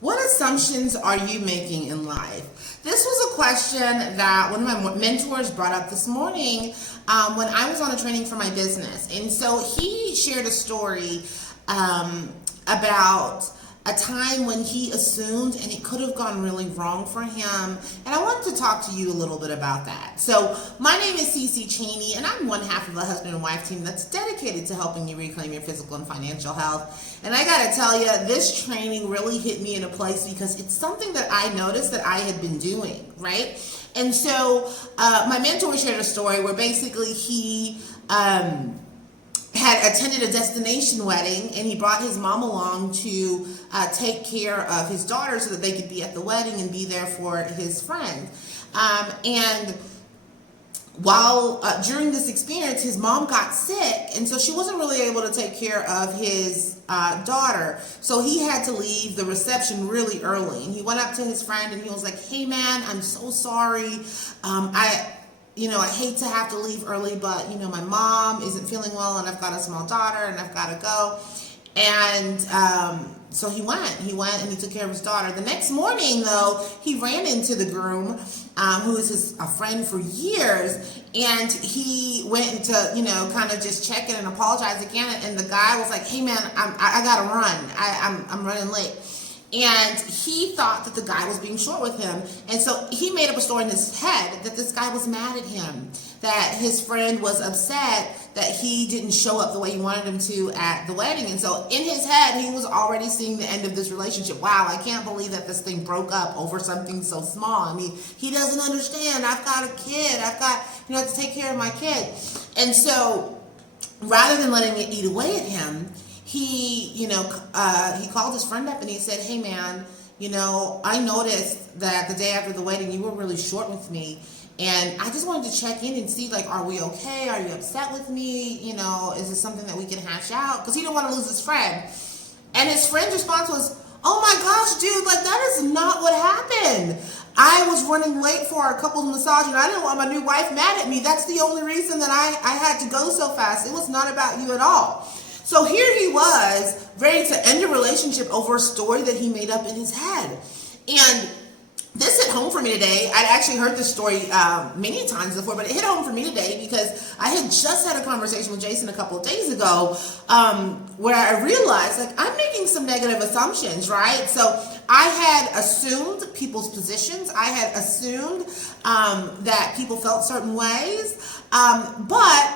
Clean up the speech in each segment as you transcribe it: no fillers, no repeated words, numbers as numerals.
What assumptions are you making in life? This was a question that one of my mentors brought up this morning when I was on a training for my business. And so he shared a story about a time when he assumed and it could have gone really wrong for him. And I want to talk to you a little bit about that. So my name is Cece Cheney, and I'm one half of a husband and wife team that's dedicated to helping you reclaim your physical and financial health. And I got to tell you, this training really hit me in a place because it's something that I noticed that I had been doing, right? And so my mentor shared a story where basically he had attended a destination wedding, and he brought his mom along to take care of his daughter so that they could be at the wedding and be there for his friend. And while during this experience, his mom got sick, and so she wasn't really able to take care of his daughter. So he had to leave the reception really early, and he went up to his friend and he was like, "Hey man, I'm so sorry. I hate to have to leave early, but, my mom isn't feeling well and I've got a small daughter and I've got to go." And so he went and he took care of his daughter. The next morning, though, he ran into the groom, who is a friend for years, and he went to, kind of just check in and apologize again. And the guy was like, "Hey man, I got to run. I'm running late." And he thought that the guy was being short with him. And so he made up a story in his head that this guy was mad at him, that his friend was upset that he didn't show up the way he wanted him to at the wedding. And so in his head, he was already seeing the end of this relationship. Wow, I can't believe that this thing broke up over something so small. I mean, he doesn't understand. I've got a kid. I've got, to take care of my kid. And so rather than letting it eat away at him, he called his friend up and he said, "Hey man, I noticed that the day after the wedding you were really short with me, and I just wanted to check in and see, are we okay? Are you upset with me? Is this something that we can hash out?" Because he didn't want to lose his friend. And his friend's response was, "Oh my gosh, dude, that is not what happened. I was running late for our couples massage and I didn't want my new wife mad at me. That's the only reason that I had to go so fast. It was not about you at all." So here he was, ready to end a relationship over a story that he made up in his head. And this hit home for me today. I'd actually heard this story many times before, but it hit home for me today because I had just had a conversation with Jason a couple of days ago where I realized, I'm making some negative assumptions, right? So I had assumed people's positions. I had assumed that people felt certain ways, but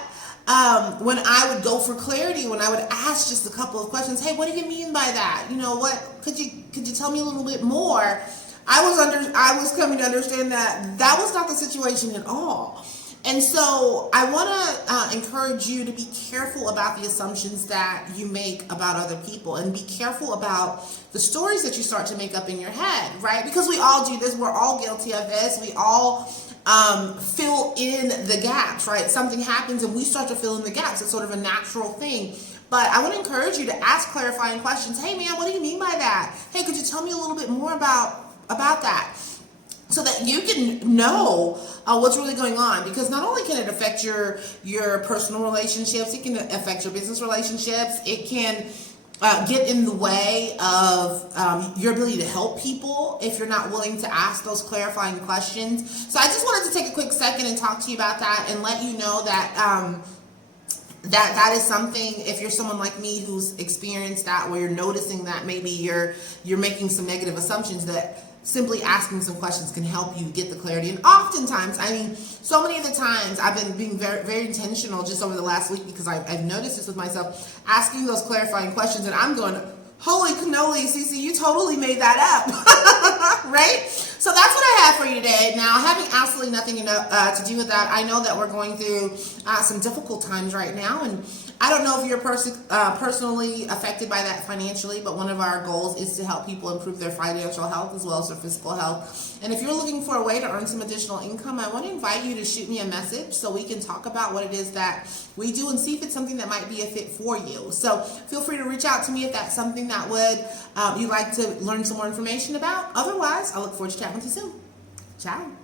when I would go for clarity, when I would ask just a couple of questions, "Hey, what do you mean by that? What could you tell me a little bit more?" I was coming to understand that was not the situation at all. And so I want to encourage you to be careful about the assumptions that you make about other people, and be careful about the stories that you start to make up in your head, right? Because we all do this. We're all guilty of this. We all fill in the gaps, right? Something happens and we start to fill in the gaps. It's sort of a natural thing. But I want to encourage you to ask clarifying questions. "Hey man, what do you mean by that? Hey, could you tell me a little bit more about that?" So that you can know what's really going on. Because not only can it affect your personal relationships, it can affect your business relationships. It can get in the way of your ability to help people if you're not willing to ask those clarifying questions. So I just wanted to take a quick second and talk to you about that and let you know that that is something, if you're someone like me who's experienced that, where you're noticing that maybe you're making some negative assumptions, that simply asking some questions can help you get the clarity. And oftentimes, so many of the times I've been being very, very intentional just over the last week, because I've noticed this with myself, asking those clarifying questions, and I'm going, "Holy cannoli, Cece, you totally made that up," right? So that's what I have for you today. Now, having absolutely nothing to do with that, I know that we're going through some difficult times right now, and I don't know if you're personally affected by that financially, but one of our goals is to help people improve their financial health as well as their physical health. And if you're looking for a way to earn some additional income, I want to invite you to shoot me a message so we can talk about what it is that we do and see if it's something that might be a fit for you. So feel free to reach out to me if that's something that you'd like to learn some more information about. Otherwise, I look forward to chatting with you soon. Ciao.